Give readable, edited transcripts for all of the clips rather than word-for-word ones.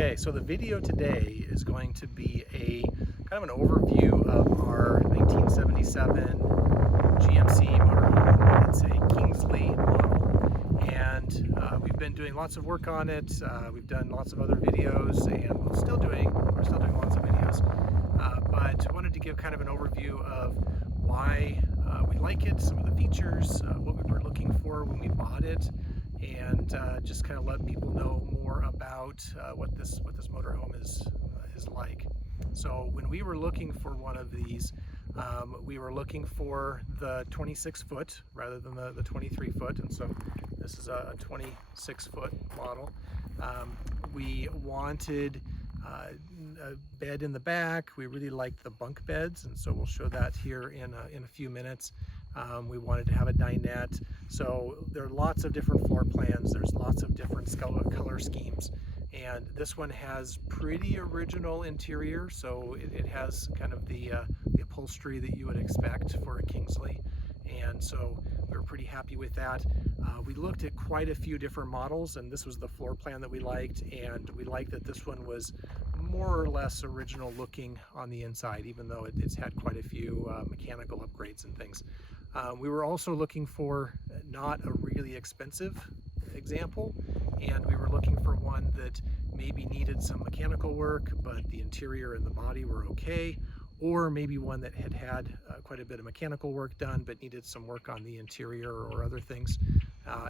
Okay, so the video today is going to be a kind of an overview of our 1977 GMC Motorhome. It's a Kingsley model, and we've been doing lots of work on it. We've done lots of other videos, and we're still doing lots of videos. But wanted to give kind of an overview of why we like it, some of the features, what we were looking for when we bought it, and just kind of let people know more about what this motorhome is like. So when we were looking for one of these, we were looking for the 26-foot rather than the 23-foot, and so this is a 26-foot model. We wanted a bed in the back. We really liked the bunk beds, and so we'll show that here in a few minutes. We wanted to have a dinette, so there are lots of different floor plans. There's lots of different color schemes, and this one has pretty original interior, so it has kind of the upholstery that you would expect for a Kingsley, and so we were pretty happy with that. We looked at quite a few different models, and this was the floor plan that we liked, and we liked that this one was more or less original looking on the inside, even though it's had quite a few mechanical upgrades and things. We were also looking for not a really expensive example, and we were looking for one that maybe needed some mechanical work, but the interior and the body were okay, or maybe one that had quite a bit of mechanical work done but needed some work on the interior or other things.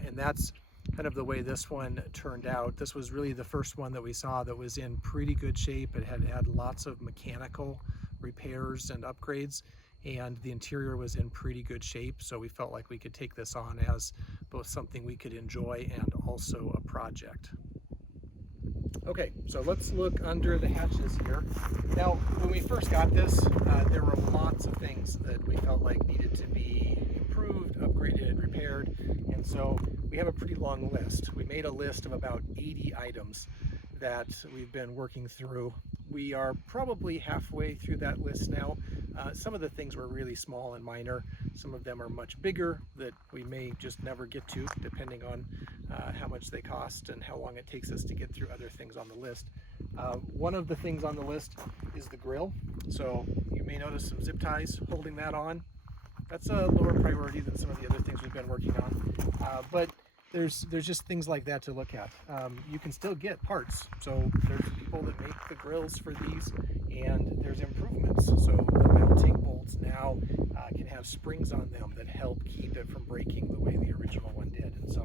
And that's kind of the way this one turned out. This was really the first one that we saw that was in pretty good shape. It had lots of mechanical repairs and upgrades, and the interior was in pretty good shape, so we felt like we could take this on as both something we could enjoy and also a project. Okay, so let's look under the hatches here. Now, when we first got this, there were lots of things that we felt like needed to be improved, upgraded, repaired, and so we have a pretty long list. We made a list of about 80 items that we've been working through. We are probably halfway through that list now. Some of the things were really small and minor. Some of them are much bigger that we may just never get to, depending on how much they cost and how long it takes us to get through other things on the list. One of the things on the list is the grill. So you may notice some zip ties holding that on. That's a lower priority than some of the other things we've been working on. But there's just things like that to look at. You can still get parts. So there's people that make the grills for these, and there's improvements. So the mounting bolts now can have springs on them that help keep it from breaking the way the original one did. And so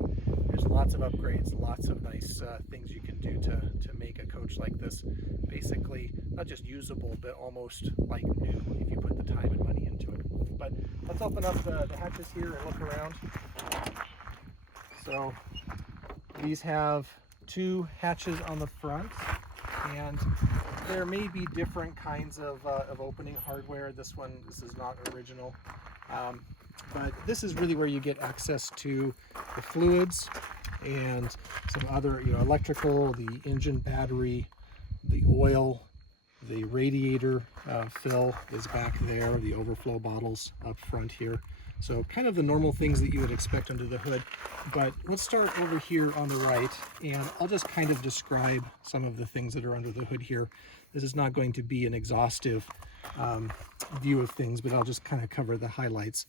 there's lots of upgrades, lots of nice things you can do to make a coach like this basically not just usable, but almost like new if you put the time and money into it. But let's open up the hatches here and look around. So these have two hatches on the front, and there may be different kinds of opening hardware. This is not original, but this is really where you get access to the fluids and some other, electrical, the engine battery, the oil, the radiator fill is back there, the overflow bottles up front here. So kind of the normal things that you would expect under the hood. But let's start over here on the right, and I'll just kind of describe some of the things that are under the hood here. This is not going to be an exhaustive view of things, but I'll just kind of cover the highlights.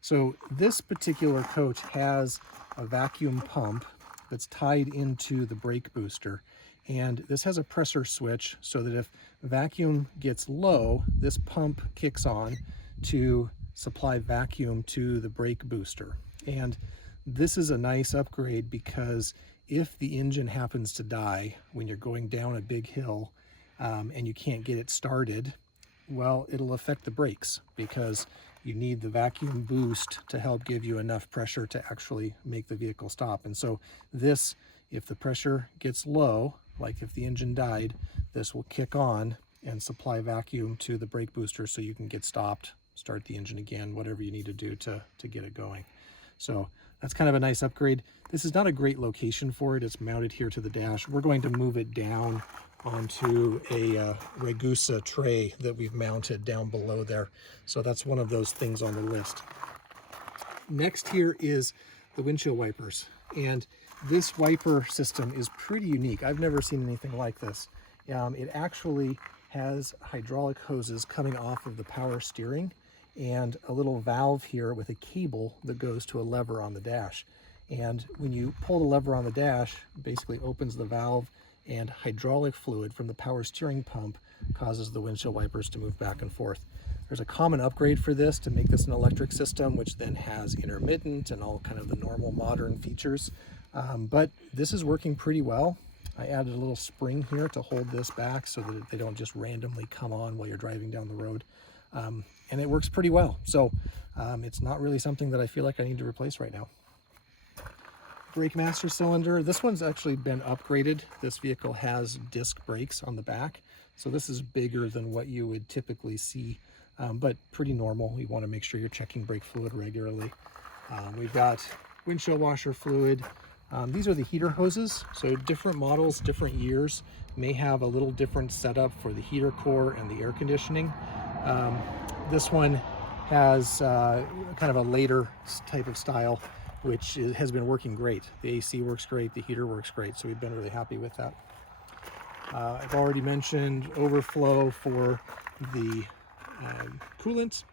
So this particular coach has a vacuum pump that's tied into the brake booster. And this has a pressure switch so that if vacuum gets low, this pump kicks on to supply vacuum to the brake booster. And this is a nice upgrade because if the engine happens to die when you're going down a big hill and you can't get it started, well, it'll affect the brakes because you need the vacuum boost to help give you enough pressure to actually make the vehicle stop. And so this, if the pressure gets low, like if the engine died, this will kick on and supply vacuum to the brake booster so you can get stopped, start the engine again, whatever you need to do to get it going. So that's kind of a nice upgrade. This is not a great location for it. It's mounted here to the dash. We're going to move it down onto a Ragusa tray that we've mounted down below there. So that's one of those things on the list. Next here is the windshield wipers. And This wiper system is pretty unique. I've never seen anything like this. It actually has hydraulic hoses coming off of the power steering and a little valve here with a cable that goes to a lever on the dash. And when you pull the lever on the dash, it basically opens the valve, and hydraulic fluid from the power steering pump causes the windshield wipers to move back and forth. There's a common upgrade for this to make this an electric system, which then has intermittent and all kind of the normal modern features. But this is working pretty well. I added a little spring here to hold this back so that they don't just randomly come on while you're driving down the road. And it works pretty well. So it's not really something that I feel like I need to replace right now. Brake master cylinder. This one's actually been upgraded. This vehicle has disc brakes on the back. So this is bigger than what you would typically see, but pretty normal. You want to make sure you're checking brake fluid regularly. We've got windshield washer fluid. These are the heater hoses. So different models, different years may have a little different setup for the heater core and the air conditioning. This one has kind of a later type of style, which has been working great. The AC works great, the heater works great, so we've been really happy with that. I've already mentioned overflow for the coolant,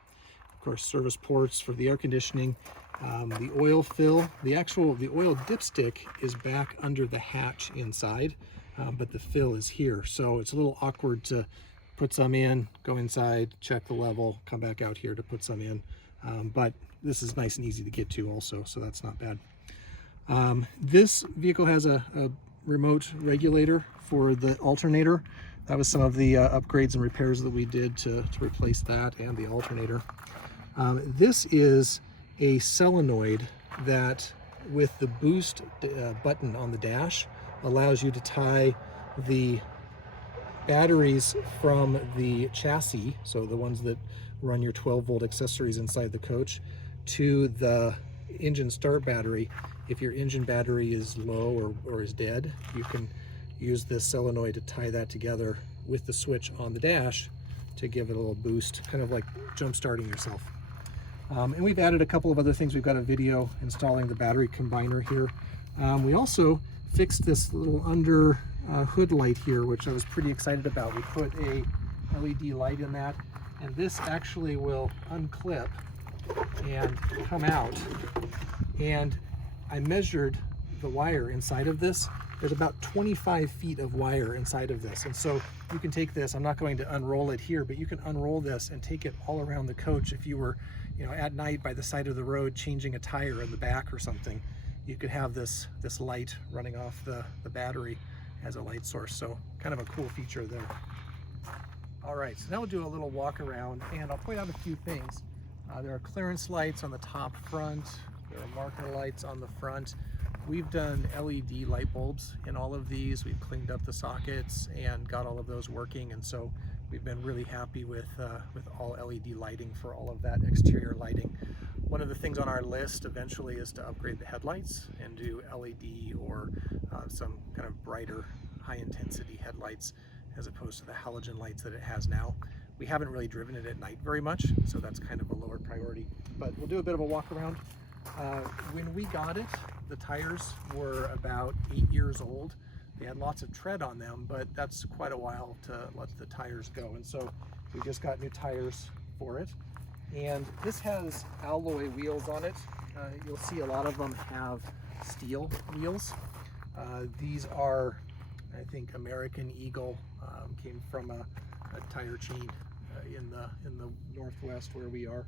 of course service ports for the air conditioning, the oil fill. The oil dipstick is back under the hatch inside, but the fill is here, so it's a little awkward to put some in, go inside, check the level, come back out here to put some in, but this is nice and easy to get to also, so that's not bad. This vehicle has a remote regulator for the alternator. That was some of the upgrades and repairs that we did to replace that and the alternator. This is a solenoid that, with the boost button on the dash, allows you to tie the batteries from the chassis, so the ones that run your 12-volt accessories inside the coach, to the engine start battery. If your engine battery is low or is dead, you can use this solenoid to tie that together with the switch on the dash to give it a little boost, kind of like jump starting yourself. And we've added a couple of other things. We've got a video installing the battery combiner here. We also fixed this little under hood light here, which I was pretty excited about. We put a LED light in that, and this actually will unclip and come out. And I measured the wire inside of this. There's about 25 feet of wire inside of this, and so you can take this, I'm not going to unroll it here, but you can unroll this and take it all around the coach. If you were, at night by the side of the road changing a tire in the back or something, you could have this light running off the battery as a light source. So kind of a cool feature there. All right, so now we'll do a little walk around, and I'll point out a few things. There are clearance lights on the top front. There are marker lights on the front. We've done LED light bulbs in all of these. We've cleaned up the sockets and got all of those working, and so we've been really happy with all LED lighting for all of that exterior lighting. One of the things on our list eventually is to upgrade the headlights and do LED or some kind of brighter, high-intensity headlights as opposed to the halogen lights that it has now. We haven't really driven it at night very much, so that's kind of a lower priority. But we'll do a bit of a walk around. When we got it, the tires were about 8 years old. They had lots of tread on them, but that's quite a while to let the tires go. And so we just got new tires for it. And this has alloy wheels on it. You'll see a lot of them have steel wheels. These are, I think, American Eagle, came from a tire chain in the Northwest where we are.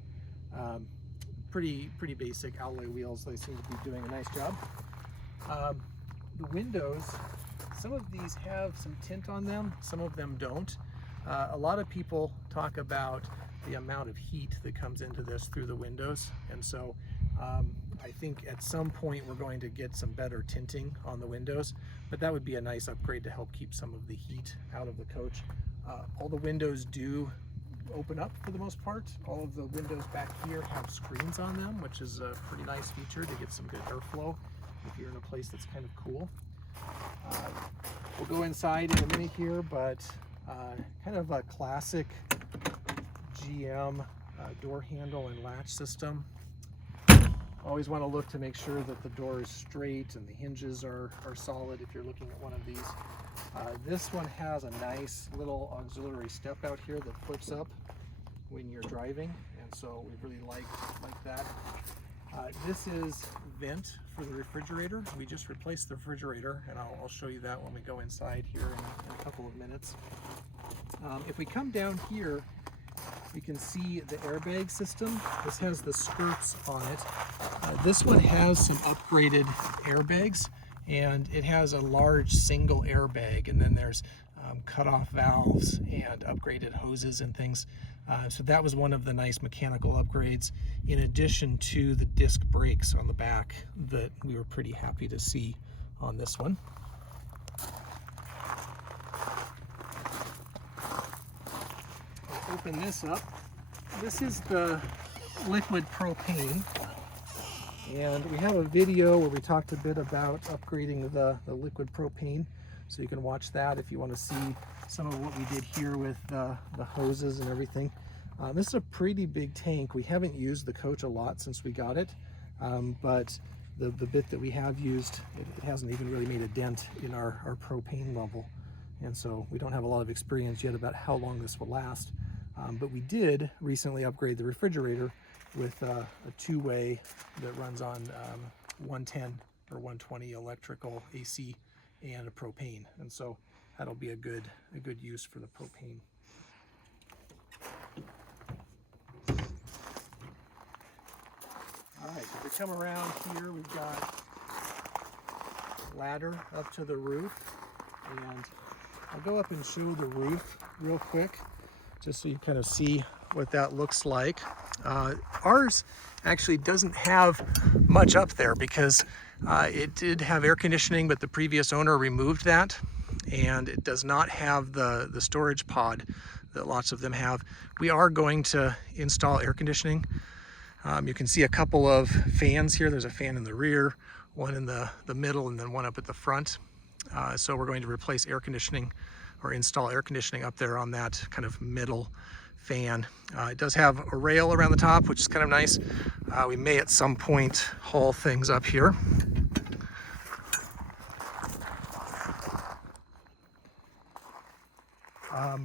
Pretty basic alloy wheels. They seem to be doing a nice job. The windows, some of these have some tint on them, some of them don't. A lot of people talk about the amount of heat that comes into this through the windows, and so I think at some point we're going to get some better tinting on the windows, but that would be a nice upgrade to help keep some of the heat out of the coach. All the windows do open up for the most part. All of the windows back here have screens on them, which is a pretty nice feature to get some good airflow if you're in a place that's kind of cool. We'll go inside in a minute here, but kind of a classic GM door handle and latch system. Always want to look to make sure that the door is straight and the hinges are solid if you're looking at one of these. This one has a nice little auxiliary step out here that flips up when you're driving, and so we really like that. This is vent for the refrigerator. We just replaced the refrigerator, and I'll show you that when we go inside here in a couple of minutes. If we come down here, you can see the airbag system. This has the skirts on it. This one has some upgraded airbags, and it has a large single airbag, and then there's cutoff valves and upgraded hoses and things. So that was one of the nice mechanical upgrades, in addition to the disc brakes on the back that we were pretty happy to see on this one. I'll open this up. This is the liquid propane, and we have a video where we talked a bit about upgrading the liquid propane, so you can watch that if you want to see some of what we did here with the hoses and everything. This is a pretty big tank. We haven't used the coach a lot since we got it, but the bit that we have used, it hasn't even really made a dent in our propane level, and so we don't have a lot of experience yet about how long this will last. But we did recently upgrade the refrigerator with a two-way that runs on 110 or 120 electrical AC and a propane, and so that'll be a good use for the propane. All right, if we come around here, we've got a ladder up to the roof, and I'll go up and show the roof real quick, just so you kind of see what that looks like. Ours actually doesn't have much up there because it did have air conditioning, but the previous owner removed that, and it does not have the storage pod that lots of them have. We are going to install air conditioning. You can see a couple of fans here. There's a fan in the rear, one in the middle, and then one up at the front. So we're going to replace air conditioning, or install air conditioning up there on that kind of middle fan. It does have a rail around the top, which is kind of nice. We may at some point haul things up here.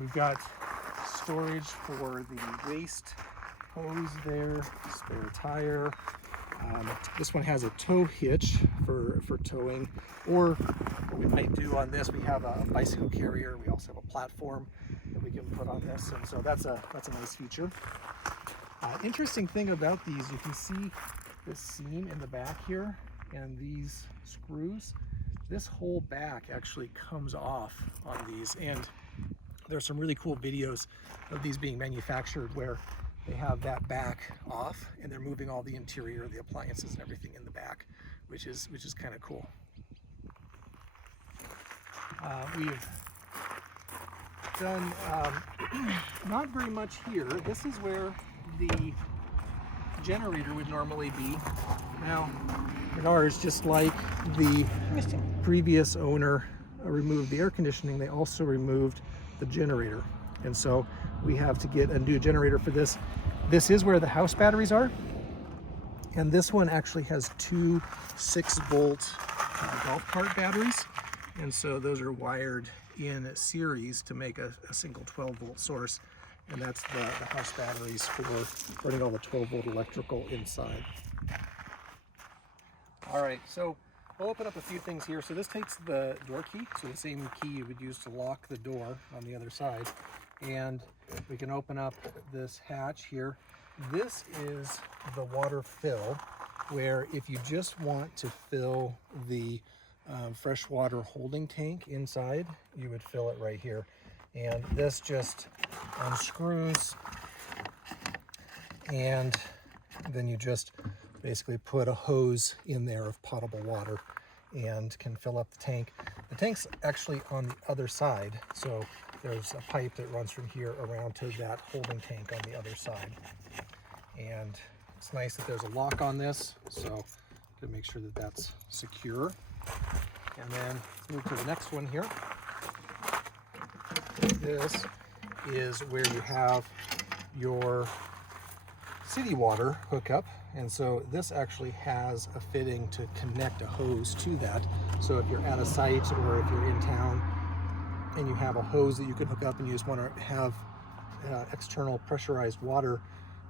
We've got storage for the waste hose there, spare tire. This one has a tow hitch for towing, or what we might do on this, we have a bicycle carrier. We also have a platform that we can put on this, and so that's a nice feature. Interesting thing about these, you can see this seam in the back here and these screws. This whole back actually comes off on these, and there's some really cool videos of these being manufactured where they have that back off and they're moving all the interior, the appliances and everything in the back, which is kind of cool. We've done not very much here. This is where the generator would normally be. Now, in ours, just like the previous owner removed the air conditioning, they also removed the generator. And so we have to get a new generator for this. This is where the house batteries are. And this one actually has two 6-volt golf cart batteries. And so those are wired in series to make a single 12-volt source. And that's the house batteries for running all the 12-volt electrical inside. All right, so we'll open up a few things here. So this takes the door key, so the same key you would use to lock the door on the other side. And we can open up this hatch here. This is the water fill, where if you just want to fill the freshwater holding tank inside, you would fill it right here. And this just unscrews, and then you just basically put a hose in there of potable water and can fill up the tank. The tank's actually on the other side, so there's a pipe that runs from here around to that holding tank on the other side. And it's nice that there's a lock on this, so to make sure that that's secure. And then let's move to the next one here. This is where you have your city water hookup, And so this actually has a fitting to connect a hose to that. So if you're at a site or if you're in town and you have a hose that you can hook up and you just want to have external pressurized water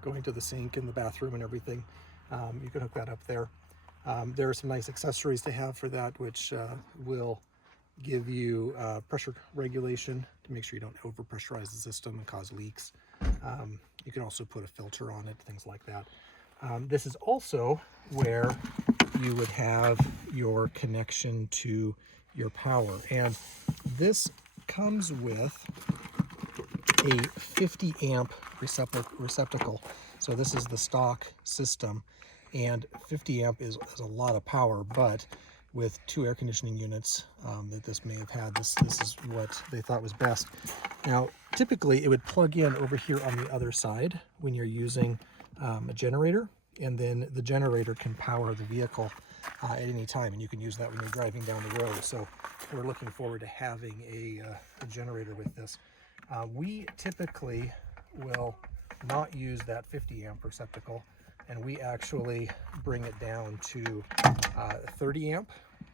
going to the sink in the bathroom and everything, you can hook that up there. There are some nice accessories to have for that, which will give you pressure regulation to make sure you don't over pressurize the system and cause leaks. You can also put a filter on it, things like that. This is also where you would have your connection to your power, and this comes with a 50 amp receptacle. So this is the stock system, and 50 amp is a lot of power, but with 2 air conditioning units that this may have had, this is what they thought was best. Now, typically it would plug in over here on the other side when you're using a generator, and then the generator can power the vehicle at any time, and you can use that when you're driving down the road. So we're looking forward to having a generator with this. We typically will not use that 50 amp receptacle, and we actually bring it down to 30 amp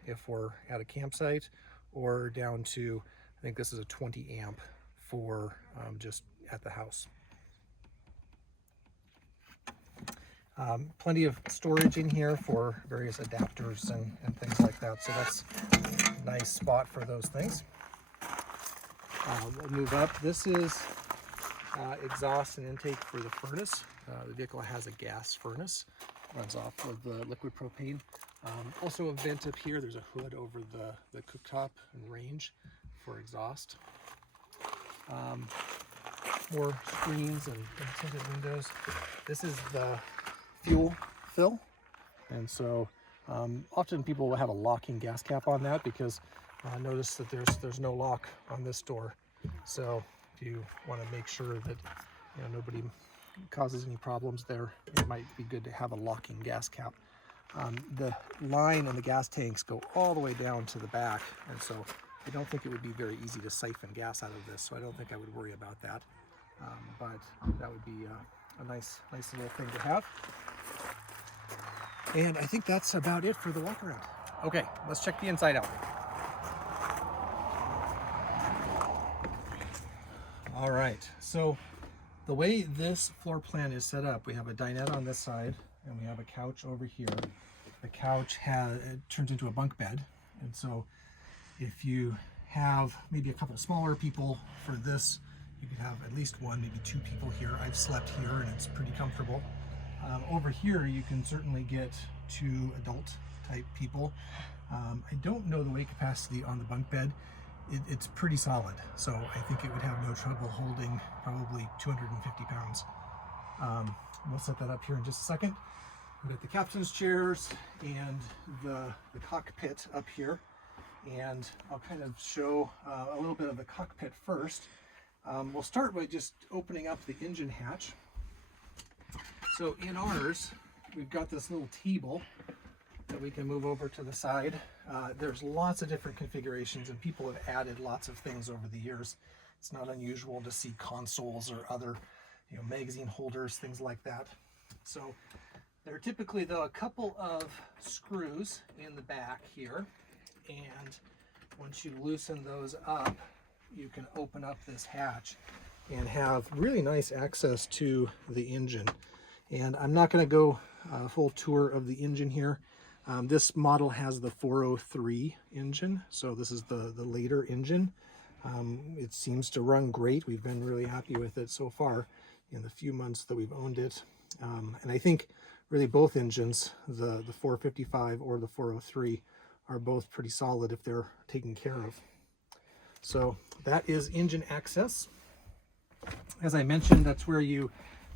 if we're at a campsite, or down to, I think this is a 20 amp for just at the house. Plenty of storage in here for various adapters and things like that, so that's a nice spot for those things. We'll move up. This is exhaust and intake for the furnace. The vehicle has a gas furnace, runs off of the liquid propane. Also a vent up here. There's a hood over the cooktop and range for exhaust. More screens and tinted windows. This is the fuel fill, and so often people will have a locking gas cap on that, because notice that there's no lock on this door. So if you want to make sure that nobody causes any problems there, it might be good to have a locking gas cap. The line and the gas tanks go all the way down to the back, and so I don't think it would be very easy to siphon gas out of this, so I don't think I would worry about that. But that would be a nice little thing to have. And I think that's about it for the walk around. Okay, let's check the inside out. All right, so the way this floor plan is set up, we have a dinette on this side and we have a couch over here. The couch turns into a bunk bed, and so if you have maybe a couple smaller people for this, you could have at least 1, maybe 2 people here. I've slept here and it's pretty comfortable. Over here you can certainly get 2 adult type people. I don't know the weight capacity on the bunk bed. It's pretty solid, so I think it would have no trouble holding probably 250 pounds. We'll set that up here in just a second. We've got the captain's chairs and the cockpit up here, and I'll kind of show a little bit of the cockpit first. We'll start by just opening up the engine hatch. So in ours, we've got this little table that we can move over to the side. There's lots of different configurations, and people have added lots of things over the years. It's not unusual to see consoles or other, magazine holders, things like that. So there are typically, though, a couple of screws in the back here, and once you loosen those up, you can open up this hatch and have really nice access to the engine. And I'm not going to go a full tour of the engine here. This model has the 403 engine, so this is the later engine. It seems to run great. We've been really happy with it so far in the few months that we've owned it. And I think really both engines, the 455 or the 403, are both pretty solid if they're taken care of. So that is engine access. As I mentioned, that's where you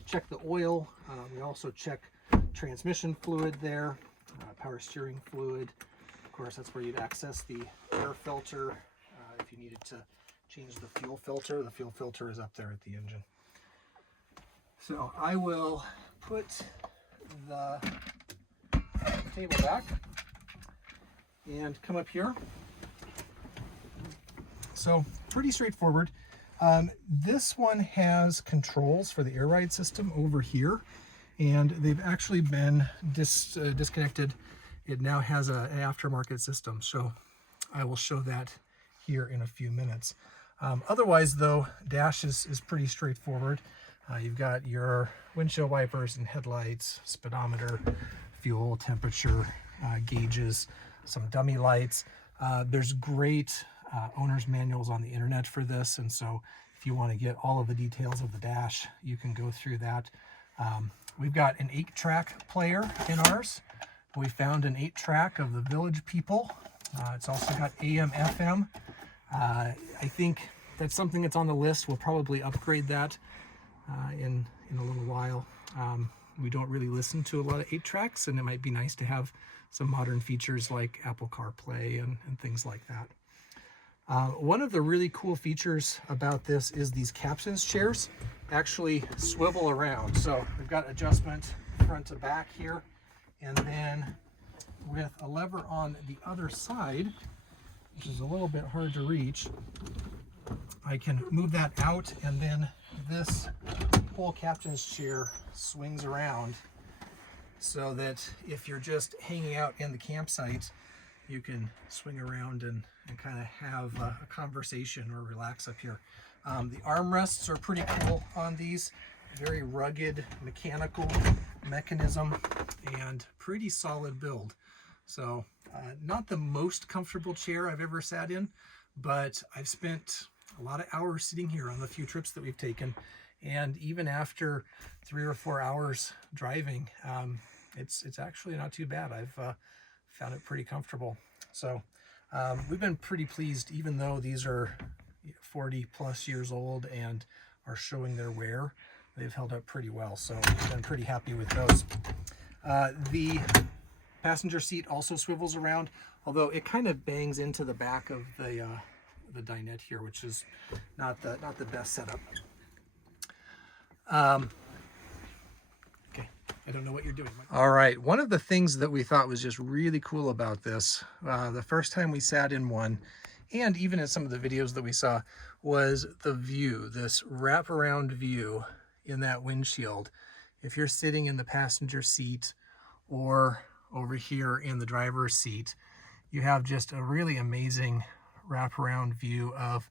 check the oil. You also check transmission fluid there, power steering fluid. Of course, that's where you'd access the air filter. If you needed to change the fuel filter is up there at the engine. So I will put the table back and come up here. So pretty straightforward. This one has controls for the air ride system over here, and they've actually been disconnected. It now has an aftermarket system, so I will show that here in a few minutes. Otherwise though, dash is pretty straightforward. You've got your windshield wipers and headlights, speedometer, fuel, temperature gauges, some dummy lights. There's great owner's manuals on the internet for this, and so if you want to get all of the details of the dash, you can go through that. We've got an 8-track player in ours. We found an 8-track of the Village People. It's also got AM, FM. I think that's something that's on the list. We'll probably upgrade that in a little while. We don't really listen to a lot of 8-tracks, and it might be nice to have some modern features like Apple CarPlay and things like that. One of the really cool features about this is these captain's chairs actually swivel around. So we've got adjustment front to back here, and then with a lever on the other side, which is a little bit hard to reach, I can move that out, and then this whole captain's chair swings around so that if you're just hanging out in the campsite, you can swing around and kind of have a conversation or relax up here. The armrests are pretty cool on these. Very rugged mechanical mechanism and pretty solid build. So not the most comfortable chair I've ever sat in, but I've spent a lot of hours sitting here on the few trips that we've taken, and even after 3 or 4 hours driving, it's actually not too bad. I've found it pretty comfortable. So we've been pretty pleased, even though these are 40 plus years old and are showing their wear. They've held up pretty well, so I've been pretty happy with those. The passenger seat also swivels around, although it kind of bangs into the back of the dinette here, which is not the best setup. Okay, I don't know what you're doing. All right, one of the things that we thought was just really cool about this, the first time we sat in one, and even in some of the videos that we saw, was the view, this wraparound view in that windshield. If you're sitting in the passenger seat or over here in the driver's seat, you have just a really amazing wraparound view of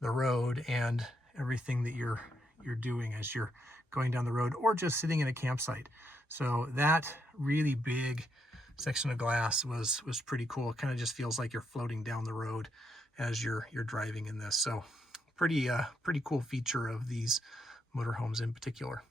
the road and everything that you're doing as you're going down the road or just sitting in a campsite. So that really big section of glass was pretty cool. It kind of just feels like you're floating down the road as you're driving in this. So pretty cool feature of these motorhomes in particular.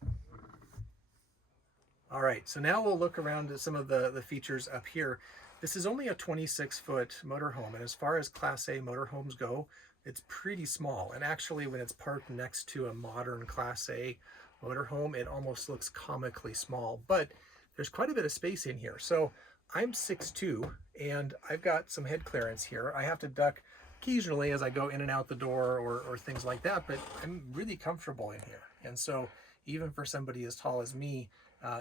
All right, so now we'll look around at some of the features up here. This is only a 26-foot motorhome, and as far as Class A motorhomes go, it's pretty small. And actually, when it's parked next to a modern Class A motorhome, it almost looks comically small, but there's quite a bit of space in here. So I'm 6'2", and I've got some head clearance here. I have to duck occasionally as I go in and out the door or things like that, but I'm really comfortable in here. And so even for somebody as tall as me,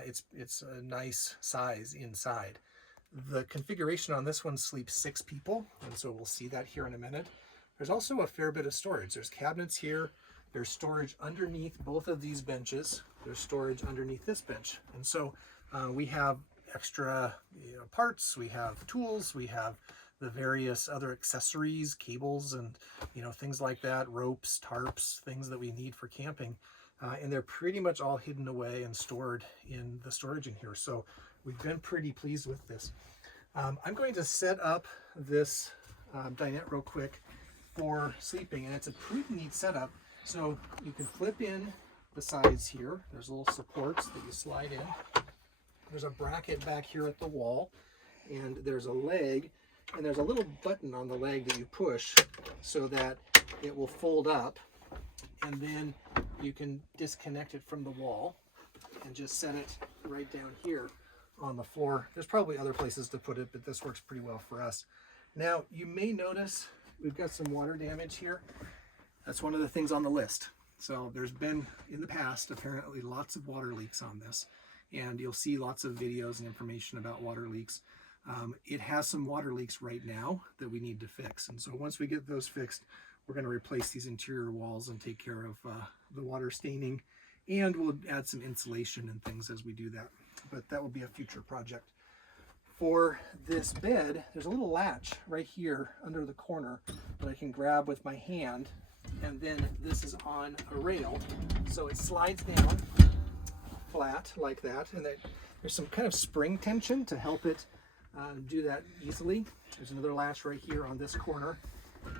it's a nice size inside. The configuration on this one sleeps 6 people, and so we'll see that here in a minute. There's also a fair bit of storage. There's cabinets here. There's storage underneath both of these benches. There's storage underneath this bench. And so we have extra parts, we have tools, we have the various other accessories, cables, and things like that, ropes, tarps, things that we need for camping. And they're pretty much all hidden away and stored in the storage in here. So we've been pretty pleased with this. I'm going to set up this dinette real quick for sleeping, and it's a pretty neat setup. So you can flip in the sides here. There's little supports that you slide in. There's a bracket back here at the wall, and there's a leg, and there's a little button on the leg that you push so that it will fold up, and then you can disconnect it from the wall and just set it right down here on the floor. There's probably other places to put it, but this works pretty well for us. Now, you may notice we've got some water damage here. That's one of the things on the list. So there's been, in the past, apparently lots of water leaks on this, and you'll see lots of videos and information about water leaks. It has some water leaks right now that we need to fix, and so once we get those fixed, we're going to replace these interior walls and take care of the water staining And we'll add some insulation and things as we do that, but that will be a future project. For this bed, there's a little latch right here under the corner that I can grab with my hand, and then this is on a rail, so it slides down flat like that, and there's some kind of spring tension to help it do that easily. There's another latch right here on this corner,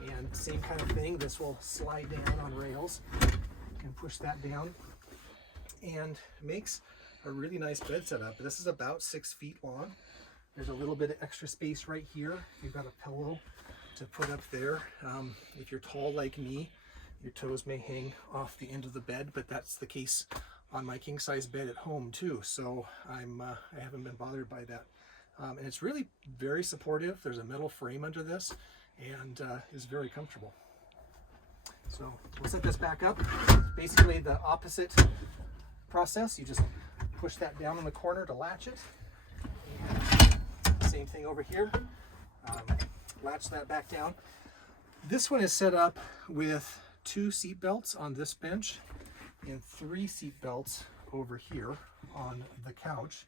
and same kind of thing. This will slide down on rails. You can push that down, and makes a really nice bed setup. This is about 6 feet long. There's a little bit of extra space right here. You've got a pillow to put up there. If you're tall like me, your toes may hang off the end of the bed, but that's the case on my king size bed at home too. So I haven't been bothered by that. And it's really very supportive. There's a metal frame under this, and is very comfortable. So we'll set this back up. Basically the opposite process. You just push that down in the corner to latch it. And same thing over here. Latch that back down. This one is set up with 2 seat belts on this bench and 3 seat belts over here on the couch.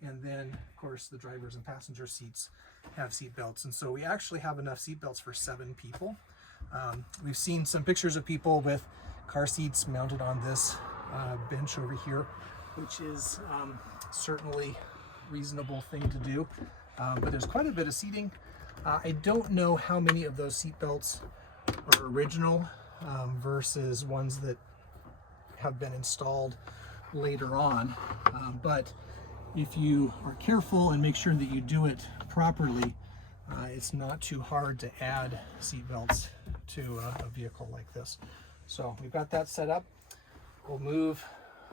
And then, of course, the drivers and passenger seats have seat belts. And so we actually have enough seat belts for 7 people. We've seen some pictures of people with car seats mounted on this bench over here, which is certainly a reasonable thing to do. But there's quite a bit of seating. I don't know how many of those seat belts are original versus ones that have been installed later on. But if you are careful and make sure that you do it properly, it's not too hard to add seat belts to a vehicle like this. So we've got that set up. We'll move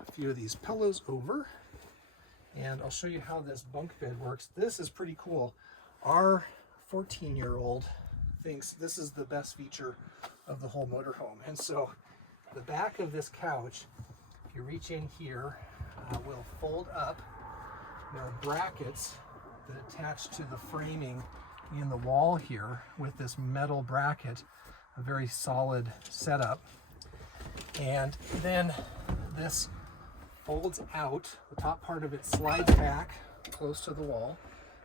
a few of these pillows over, and I'll show you how this bunk bed works. This is pretty cool. Our 14-year-old thinks this is the best feature of the whole motorhome. And so the back of this couch, if you reach in here, will fold up. There are brackets that attach to the framing in the wall here with this metal bracket, a very solid setup. And then this folds out. The top part of it slides back close to the wall.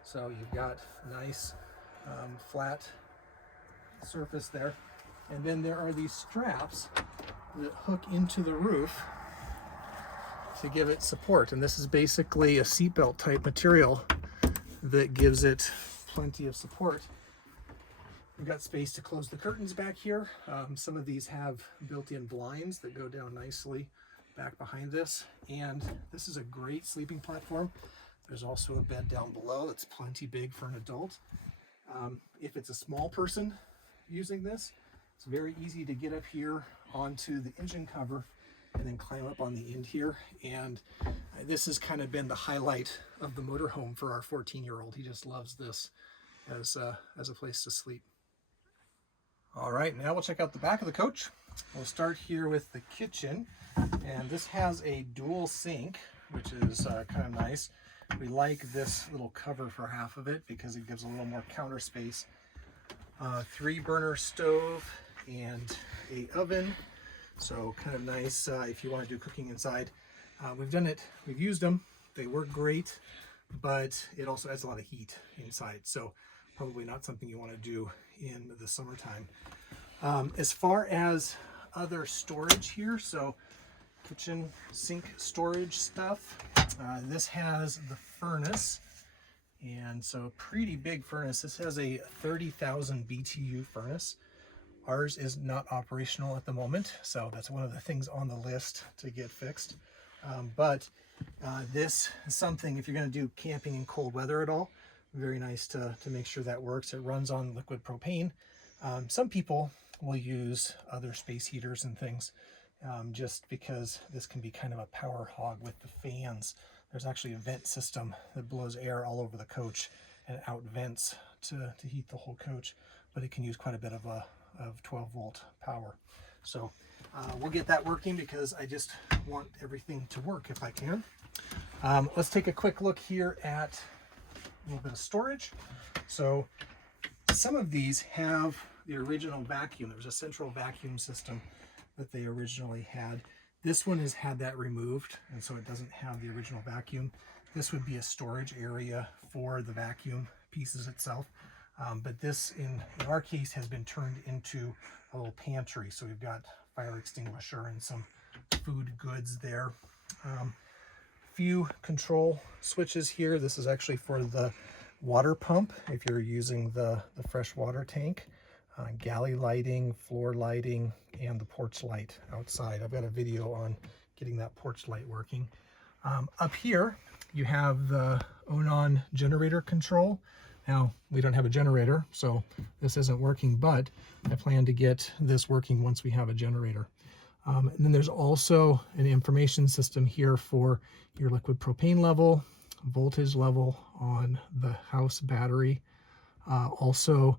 So you've got a nice flat surface there. And then there are these straps that hook into the roof to give it support. And this is basically a seatbelt type material that gives it plenty of support. We've got space to close the curtains back here. Some of these have built-in blinds that go down nicely back behind this. And this is a great sleeping platform. There's also a bed down below that's plenty big for an adult. If it's a small person using this, it's very easy to get up here onto the engine cover and then climb up on the end here. And this has kind of been the highlight of the motorhome for our 14-year-old. He just loves this as a place to sleep. All right, now we'll check out the back of the coach. We'll start here with the kitchen. And this has a dual sink, which is kind of nice. We like this little cover for half of it because it gives a little more counter space. 3-burner stove and a oven. So kind of nice if you want to do cooking inside. We've used them. They work great, but it also adds a lot of heat inside. So probably not something you want to do in the summertime. As far as other storage here, so kitchen sink storage stuff. This has the furnace, and so pretty big furnace. This has a 30,000 BTU furnace. Ours is not operational at the moment, so that's one of the things on the list to get fixed. But this is something, if you're going to do camping in cold weather at all, very nice to make sure that works. It runs on liquid propane. Some people will use other space heaters and things just because this can be kind of a power hog with the fans. There's actually a vent system that blows air all over the coach and out vents to heat the whole coach, but it can use quite a bit of 12-volt power. So we'll get that working because I just want everything to work if I can. Let's take a quick look here at a little bit of storage. So some of these have the original vacuum. There was a central vacuum system that they originally had. This one has had that removed, and so it doesn't have the original vacuum. This would be a storage area for the vacuum pieces itself. But this, in our case, has been turned into a little pantry. So we've got fire extinguisher and some food goods there. Few control switches here. This is actually for the water pump if you're using the fresh water tank. Galley lighting, floor lighting, and the porch light outside. I've got a video on getting that porch light working. Up here, you have the Onan generator control. Now, we don't have a generator, so this isn't working, but I plan to get this working once we have a generator. And then there's also an information system here for your liquid propane level, voltage level on the house battery. Also,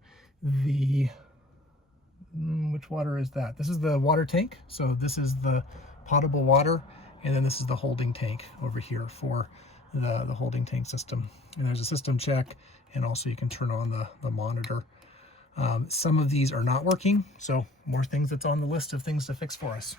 which water is that? This is the water tank. So this is the potable water, and then this is the holding tank over here for the holding tank system. And there's a system check, and also you can turn on the monitor. Some of these are not working, so more things that's on the list of things to fix for us.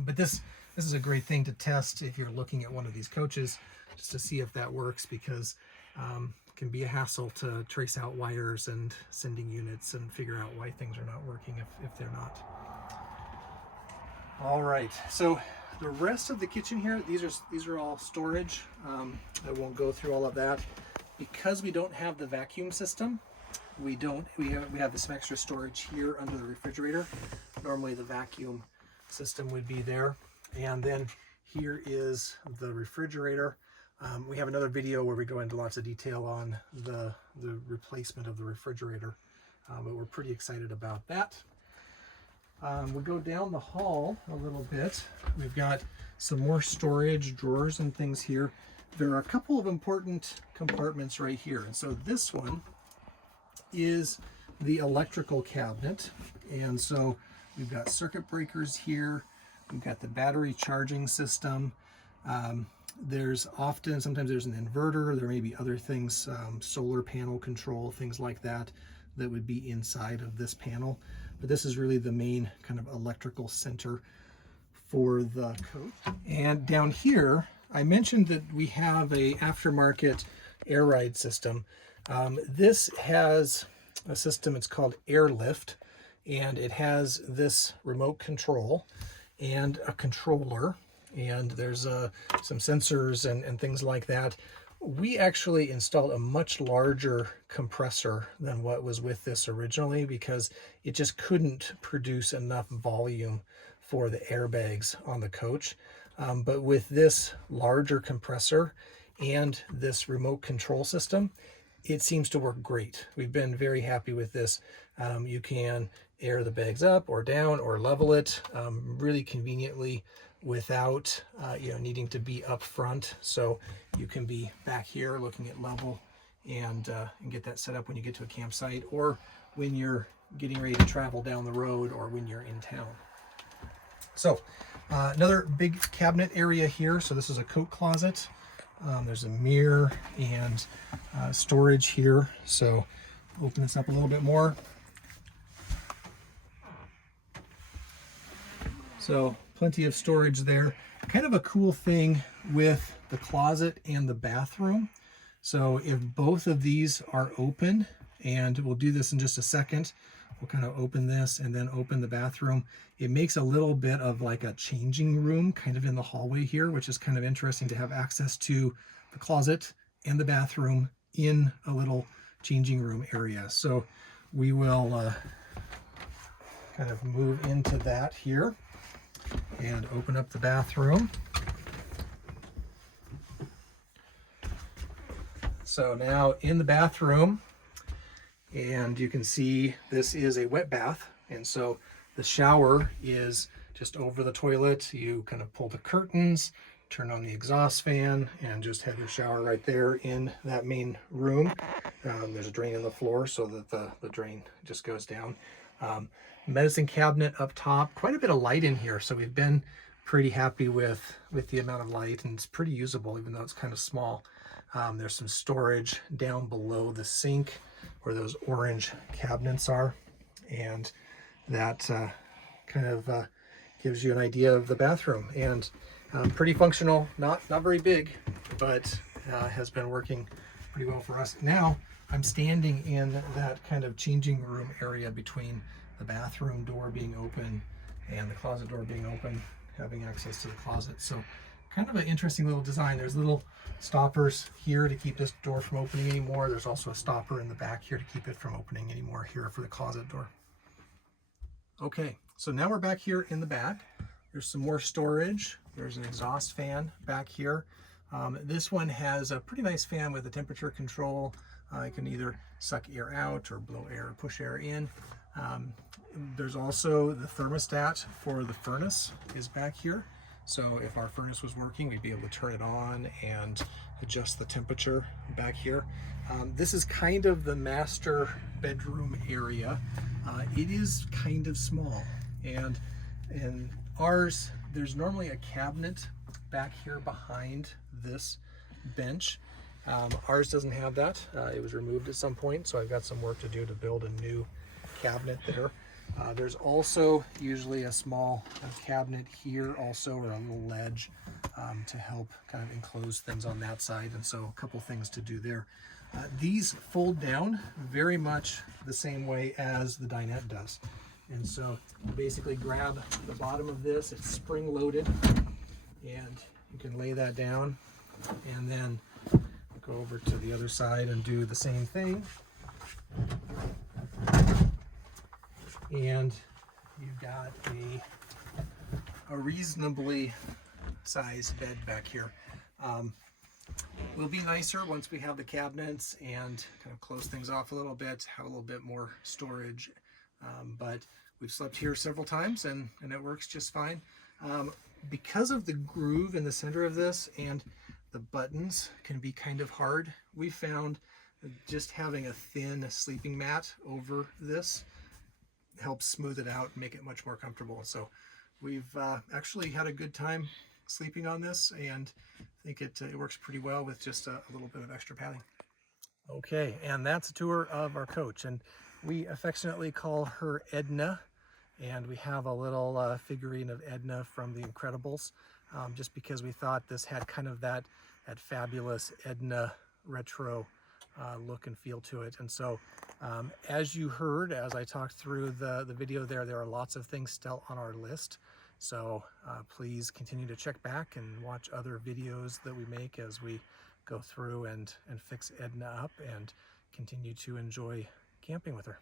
But this is a great thing to test if you're looking at one of these coaches, just to see if that works, because it can be a hassle to trace out wires and sending units and figure out why things are not working if they're not. All right, so the rest of the kitchen here, these are all storage. I won't go through all of that. Because we don't have the vacuum system, we have some extra storage here under the refrigerator. Normally the vacuum system would be there. And then here is the refrigerator. We have another video where we go into lots of detail on the replacement of the refrigerator, but we're pretty excited about that. We'll go down the hall a little bit. We've got some more storage, drawers and things here. There are a couple of important compartments right here. And so this one is the electrical cabinet. And so we've got circuit breakers here. We've got the battery charging system. Sometimes there's an inverter. There may be other things, solar panel control, things like that would be inside of this panel. But this is really the main kind of electrical center for the coach. And down here, I mentioned that we have a aftermarket air ride system. This has a system, it's called Airlift, and it has this remote control and a controller, and there's some sensors and things like that. We actually installed a much larger compressor than what was with this originally, because it just couldn't produce enough volume for the airbags on the coach. But with this larger compressor and this remote control system, it seems to work great. We've been very happy with this. You can air the bags up or down or level it really conveniently without needing to be up front. So you can be back here looking at level and get that set up when you get to a campsite, or when you're getting ready to travel down the road, or when you're in town. So another big cabinet area here. So this is a coat closet. There's a mirror and storage here. So open this up a little bit more. So plenty of storage there. Kind of a cool thing with the closet and the bathroom. So if both of these are open, and we'll do this in just a second, we'll kind of open this and then open the bathroom. It makes a little bit of like a changing room kind of in the hallway here, which is kind of interesting to have access to the closet and the bathroom in a little changing room area. So we will kind of move into that here and open up the bathroom. So now in the bathroom, and you can see this is a wet bath, and so the shower is just over the toilet. You kind of pull the curtains, turn on the exhaust fan, and just have your shower right there in that main room. There's a drain in the floor so that the drain just goes down. Medicine cabinet up top, quite a bit of light in here, so we've been pretty happy with the amount of light, and it's pretty usable even though it's kind of small. There's some storage down below the sink where those orange cabinets are, and that kind of gives you an idea of the bathroom, and pretty functional, not very big, but has been working pretty well for us. Now I'm standing in that kind of changing room area between the bathroom door being open and the closet door being open, having access to the closet. So kind of an interesting little design. There's little stoppers here to keep this door from opening anymore. There's also a stopper in the back here to keep it from opening anymore here for the closet door. Okay, so now we're back here in the back. There's some more storage. There's an exhaust fan back here. This one has a pretty nice fan with a temperature control. It can either suck air out or blow air or push air in. There's also the thermostat for the furnace is back here. So if our furnace was working, we'd be able to turn it on and adjust the temperature back here. This is kind of the master bedroom area. It is kind of small, and in ours, there's normally a cabinet back here behind this bench. Ours doesn't have that. It was removed at some point, so I've got some work to do to build a new cabinet there. There's also usually a small cabinet here also, or a little ledge to help kind of enclose things on that side, and so a couple things to do there. These fold down very much the same way as the dinette does. And so you basically grab the bottom of this, it's spring loaded, and you can lay that down and then go over to the other side and do the same thing. And you've got a reasonably sized bed back here. Will be nicer once we have the cabinets and kind of close things off a little bit, have a little bit more storage. But we've slept here several times and it works just fine. Because of the groove in the center of this and the buttons can be kind of hard, we found just having a thin sleeping mat over this helps smooth it out and make it much more comfortable. So we've actually had a good time sleeping on this, and I think it works pretty well with just a little bit of extra padding. Okay, and that's a tour of our coach, and we affectionately call her Edna, and we have a little figurine of Edna from The Incredibles, just because we thought this had kind of that fabulous Edna retro look and feel to it. And so as you heard, as I talked through the video there are lots of things still on our list. So please continue to check back and watch other videos that we make as we go through and fix Edna up and continue to enjoy camping with her.